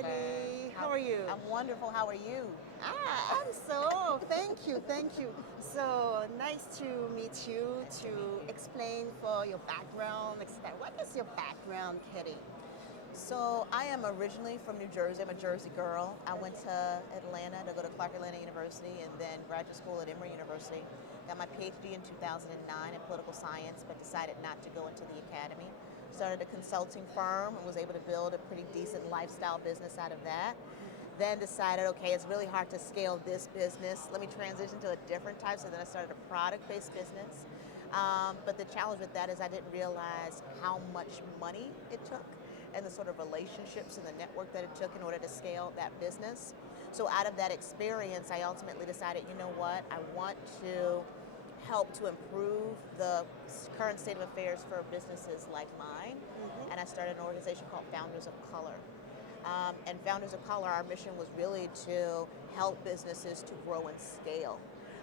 Kitty. How are you? I'm wonderful. How are you? Thank you, thank you. So nice to meet you, to explain for your background, etc. What is your background, Kitty? So I am originally from New Jersey. I'm a Jersey girl. I went to Atlanta to go to Clark Atlanta University and then graduate school at Emory University. Got my PhD in 2009 in political science, but decided not to go into the academy. Started a consulting firm and was able to build a pretty decent lifestyle business out of that. Then decided, okay, it's really hard to scale this business. Let me transition to a different type. So then I started a product-based business. But the challenge with that is I didn't realize how much money it took and the sort of relationships and the network that it took in order to scale that business. So out of that experience, I ultimately decided, you know what, I want to help to improve the current state of affairs for businesses like mine. And I started an organization called Founders of Color. And Founders of Color, our mission was really to help businesses to grow and scale.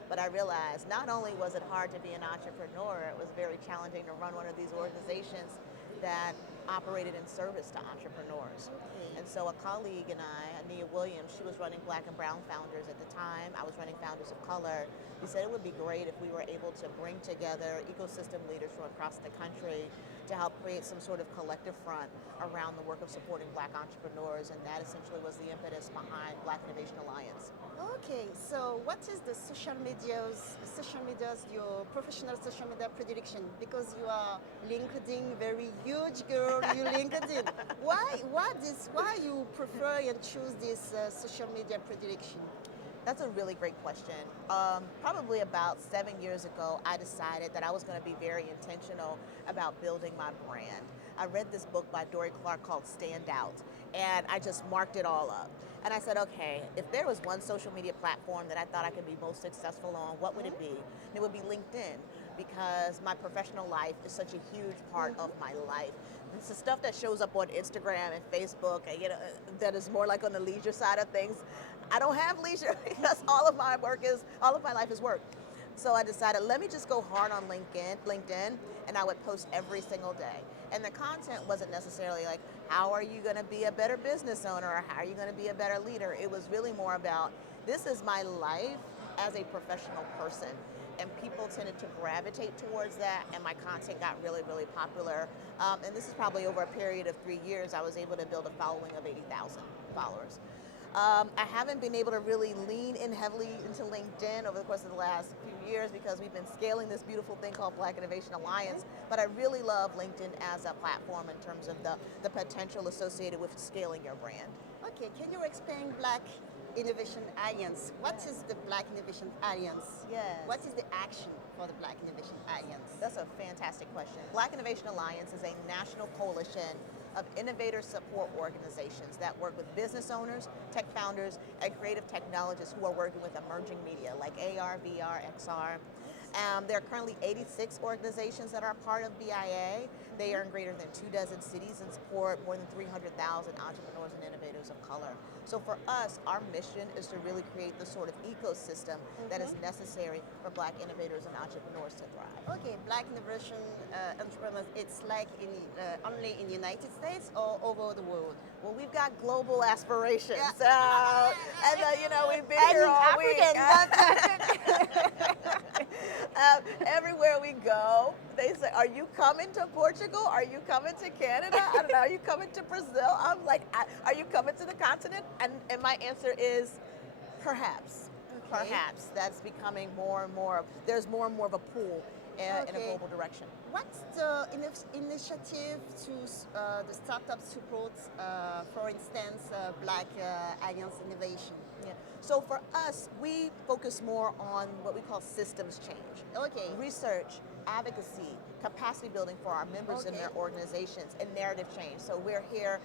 But I realized not only was it hard to be an entrepreneur, it was very challenging to run one of these organizations that operated in service to entrepreneurs. And so a colleague and I, Anais Williams, she was running Black and Brown Founders at the time. I was running Founders of Color. We said it would be great if we were able to bring together ecosystem leaders from across the country to help create some sort of collective front around the work of supporting Black entrepreneurs, and that essentially was the impetus behind Black Innovation Alliance. Okay, so what is the social medias, your professional social media predilection? Because you are LinkedIn, very huge girl, you LinkedIn. Why you prefer and choose this social media predilection? That's a really great question. Probably about 7 years ago, I decided that I was going to be very intentional about building my brand. I read this book by Dory Clark called Stand Out, and I just marked it all up. And I said, okay, if there was one social media platform that I thought I could be most successful on, what would it be? And it would be LinkedIn, because my professional life is such a huge part of my life. It's the stuff that shows up on Instagram and Facebook, and, that is more like on the leisure side of things. I don't have leisure because all of my life is work. So I decided, let me just go hard on LinkedIn, and I would post every single day. And the content wasn't necessarily like, how are you going to be a better business owner, or how are you going to be a better leader? It was really more about, this is my life as a professional person. And people tended to gravitate towards that, and my content got really, really popular. And this is probably over a period of 3 years, I was able to build a following of 80,000 followers. I haven't been able to really lean in heavily into LinkedIn over the course of the last few years because we've been scaling this beautiful thing called Black Innovation Alliance, but I really love LinkedIn as a platform in terms of the potential associated with scaling your brand. Okay, can you explain Black Innovation Alliance? What is the Black Innovation Alliance? Yes. What is the action for the Black Innovation Alliance? That's a fantastic question. Black Innovation Alliance is a national coalition of innovator support organizations that work with business owners, tech founders, and creative technologists who are working with emerging media like AR, VR, XR. There are currently 86 organizations that are part of BIA. They are in greater than 24 cities and support more than 300,000 entrepreneurs and innovators of color. So for us, our mission is to really create the sort of ecosystem that is necessary for Black innovators and entrepreneurs to thrive. Okay, Black innovation entrepreneurs, it's like only in the United States or over the world? Well, we've got global aspirations. Yeah. We've been here all week. Everywhere we go, they say, are you coming to Portugal? Are you coming to Canada? I don't know, are you coming to Brazil? I'm like, are you coming to the continent? And my answer is, perhaps. Okay. Perhaps. That's becoming more and more, there's more and more of a pull in a global direction. What's the initiative to the startup support, for instance, Black Alliance Innovation? Yeah. So for us, we focus more on what we call systems change. Okay. Research, advocacy, capacity building for our members and their organizations, and narrative change. So we're here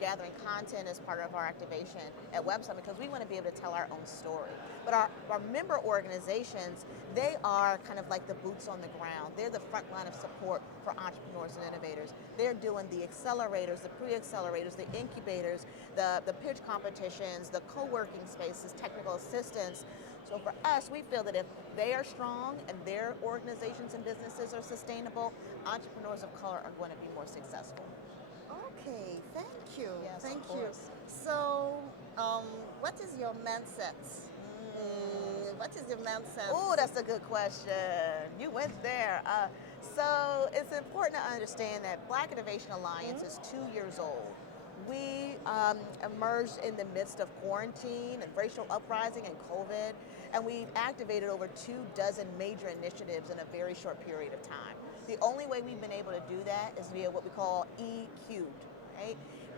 gathering content as part of our activation at Web Summit because we want to be able to tell our own story. But our member organizations, they are kind of like the boots on the ground. They're the front line of support for entrepreneurs and innovators. They're doing the accelerators, the pre-accelerators, the incubators, the pitch competitions, the co-working spaces, technical assistance. So for us, we feel that if they are strong and their organizations and businesses are sustainable, entrepreneurs of color are going to be more successful. Okay, thank you. Yes, thank of you. course. So What is your mindset? What is your mindset? Oh, that's a good question. You went there. So it's important to understand that Black Innovation Alliance is 2 years old. We emerged in the midst of quarantine and racial uprising and COVID, and we've activated over 24 major initiatives in a very short period of time. The only way we've been able to do that is via what we call E cubed, right?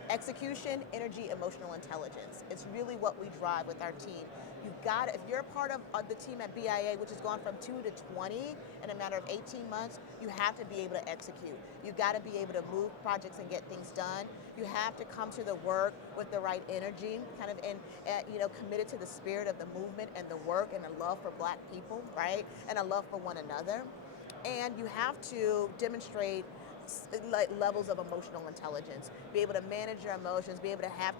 Execution, energy, emotional intelligence. It's really what we drive with our team. You've got, if you're a part of the team at BIA, which has gone from 2 to 20 in a matter of 18 months, you have to be able to execute. You've got to be able to move projects and get things done. You have to come to the work with the right energy, kind of committed to the spirit of the movement and the work and the love for Black people, right? And a love for one another. And you have to demonstrate levels of emotional intelligence, be able to manage your emotions, be able to have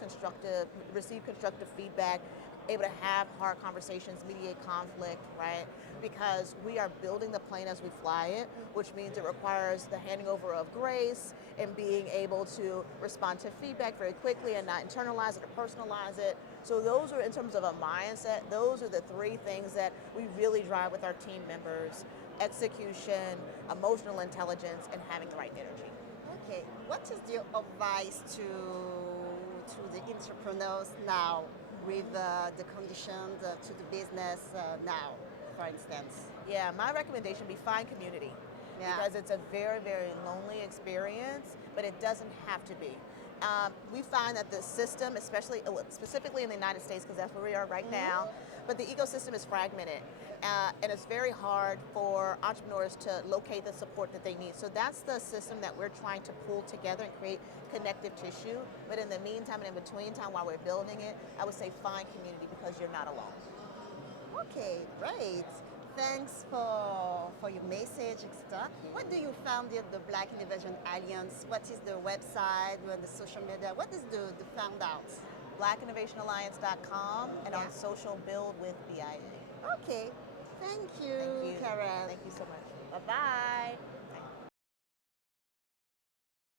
receive constructive feedback, able to have hard conversations, mediate conflict, right? Because we are building the plane as we fly it, which means it requires the handing over of grace and being able to respond to feedback very quickly and not internalize it or personalize it. So those are, in terms of a mindset, those are the three things that we really drive with our team members: execution, emotional intelligence, and having the right energy. Okay, what is your advice to the entrepreneurs now with the conditions to the business now, for instance? Yeah, my recommendation would be find community. Yeah. Because it's a very, very lonely experience, but it doesn't have to be. We find that the system, specifically in the United States, because that's where we are right now, but the ecosystem is fragmented. And it's very hard for entrepreneurs to locate the support that they need. So that's the system that we're trying to pull together and create connective tissue. But in the meantime and in between time, while we're building it, I would say find community, because you're not alone. Okay, great. Thanks for your message, etc. What do you founded the Black Innovation Alliance? What is the website and the social media? What is the found out? BlackInnovationAlliance.com and on social, build with BIA. Okay. Thank you, Thank you, Karen. Thank you so much. Bye-bye.